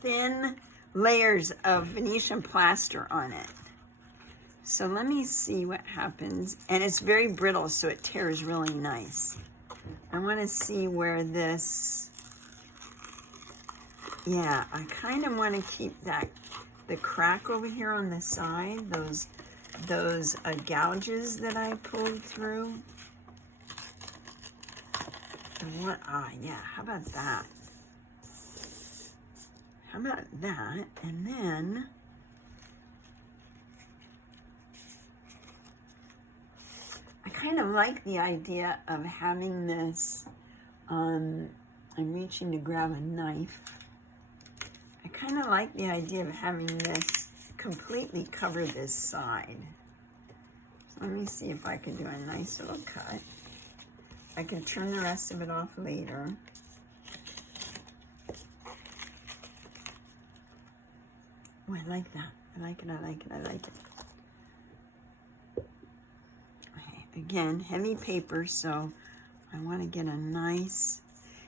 thin layers of Venetian plaster on it. So let me see what happens. And it's very brittle, so it tears really nice. I want to see where this, yeah, I kind of want to keep the crack over here on the side, those gouges that I pulled through. what, yeah, how about that? How about that? And then I kind of like the idea of having this, I'm reaching to grab a knife. I kind of like the idea of having this completely cover this side. So let me see if I can do a nice little cut. I can turn the rest of it off later. Oh, I like that. I like it, I like it, I like it. Okay, again, heavy paper, so I want to get a nice...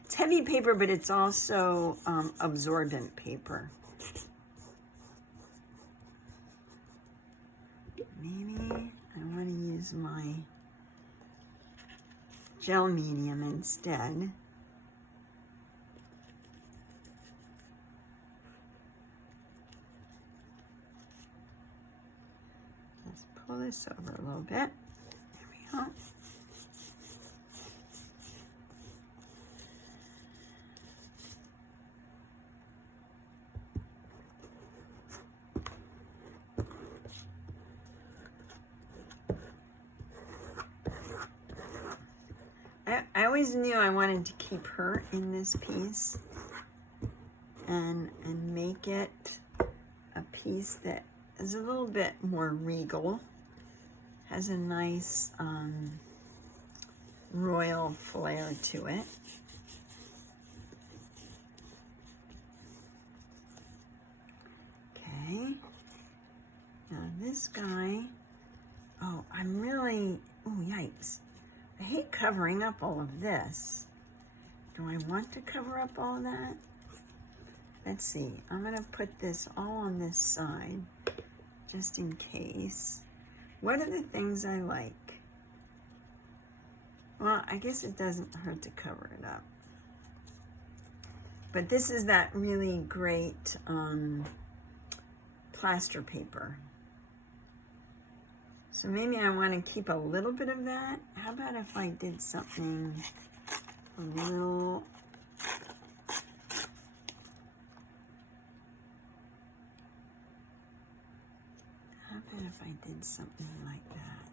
It's heavy paper, but it's also absorbent paper. Maybe I want to use my gel medium instead. Let's pull this over a little bit. There we go. I always knew I wanted to keep her in this piece and make it a piece that is a little bit more regal, has a nice royal flair to it. Okay, now this guy, oh, I'm really, oh, yikes. I hate covering up all of this. Do I want to cover up all of that? Let's see. I'm going to put this all on this side, just in case. What are the things I like? Well, I guess it doesn't hurt to cover it up. But this is that really great plaster paper. So maybe I want to keep a little bit of that. How about if I did something a little... How about if I did something like that?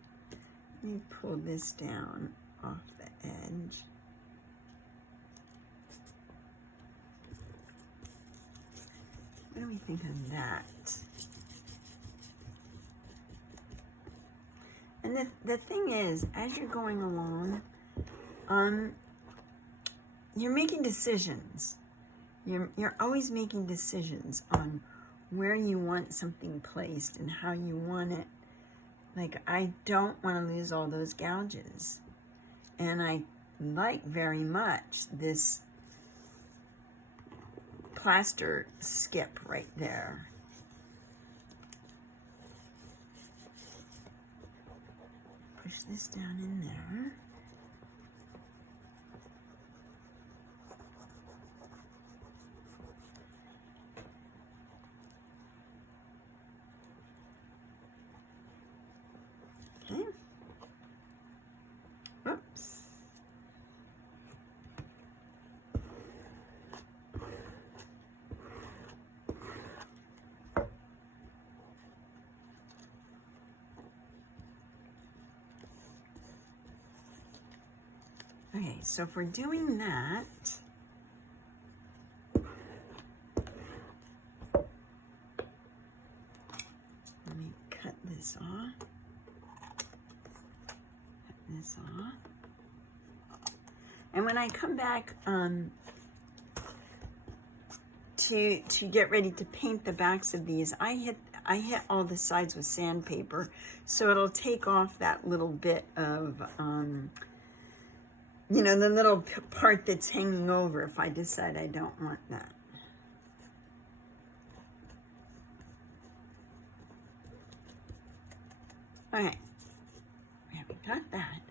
Let me pull this down off the edge. What do we think of that? And the thing is, as you're going along, you're making decisions. You're always making decisions on where you want something placed and how you want it. Like, I don't want to lose all those gouges. And I like very much this plaster skip right there. Push this down in there. Okay. Oops. Okay, so if we're doing that, let me cut this off. Cut this off. And when I come back to get ready to paint the backs of these, I hit all the sides with sandpaper, so it'll take off that little bit of you know, the little part that's hanging over if I decide I don't want that. Okay, we haven't got that.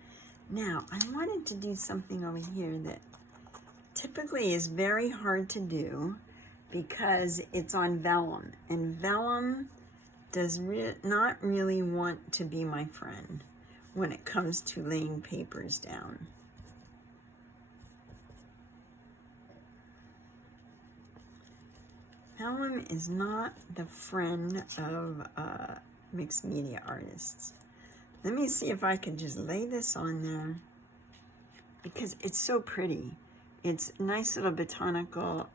Now, I wanted to do something over here that typically is very hard to do because it's on vellum, and vellum does not really want to be my friend when it comes to laying papers down. Vellum is not the friend of mixed media artists. Let me see if I can just lay this on there because it's so pretty. It's nice little botanical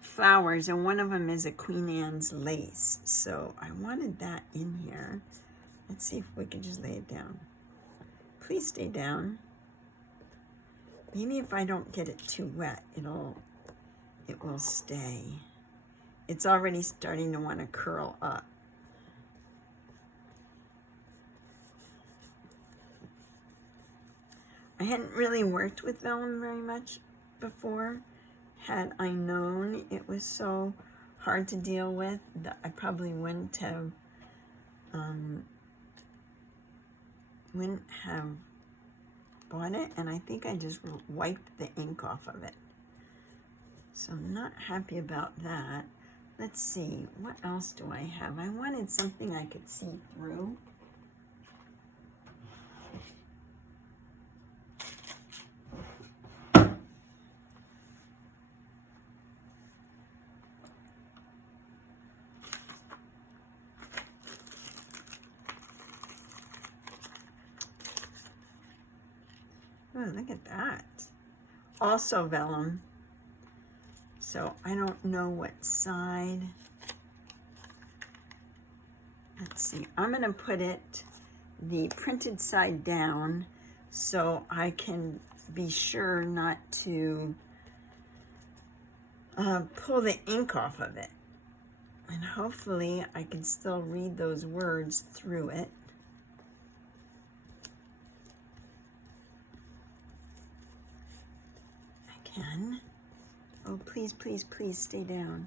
flowers, and one of them is a Queen Anne's lace. So I wanted that in here. Let's see if we can just lay it down. Please stay down. Maybe if I don't get it too wet, it will stay. It's already starting to want to curl up. I hadn't really worked with vellum very much before. Had I known it was so hard to deal with, I probably wouldn't have bought it, and I think I just wiped the ink off of it. So I'm not happy about that. Let's see, what else do I have? I wanted something I could see through. Oh, look at that. Also vellum. So I don't know what side. Let's see. I'm going to put it the printed side down so I can be sure not to pull the ink off of it. And hopefully I can still read those words through it. Can. Oh, please, please, please stay down.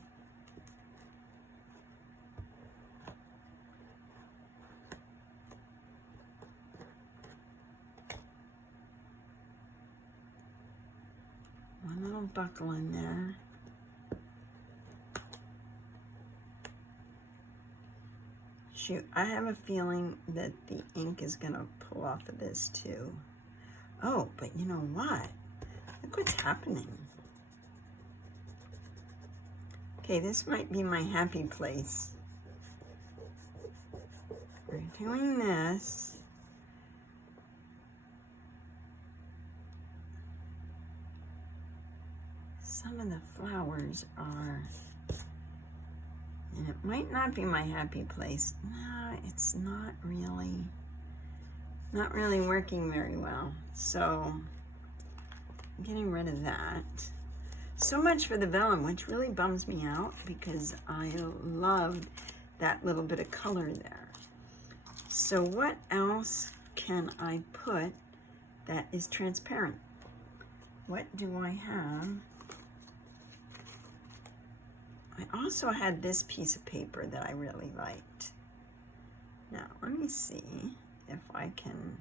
One little buckle in there. Shoot, I have a feeling that the ink is going to pull off of this too. Oh, but you know what? Look what's happening. Okay, this might be my happy place. We're doing this. Some of the flowers are, and it might not be my happy place. No, it's not really working very well. So getting rid of that. So much for the vellum, which really bums me out because I love that little bit of color there. So what else can I put that is transparent? What do I have? I also had this piece of paper that I really liked. Now, let me see if I can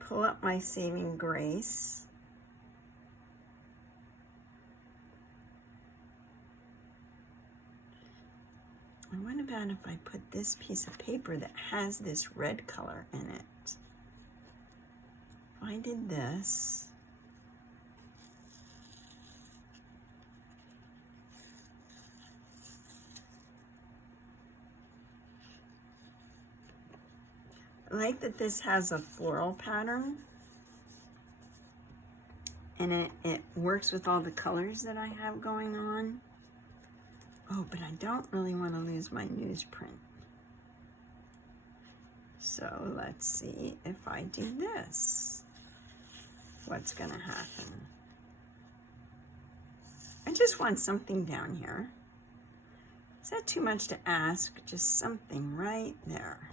pull up my Saving Grace. And what about if I put this piece of paper that has this red color in it? If I did this, I like that this has a floral pattern, and it works with all the colors that I have going on. Oh, but I don't really want to lose my newsprint. So let's see if I do this. What's going to happen? I just want something down here. Is that too much to ask? Just something right there.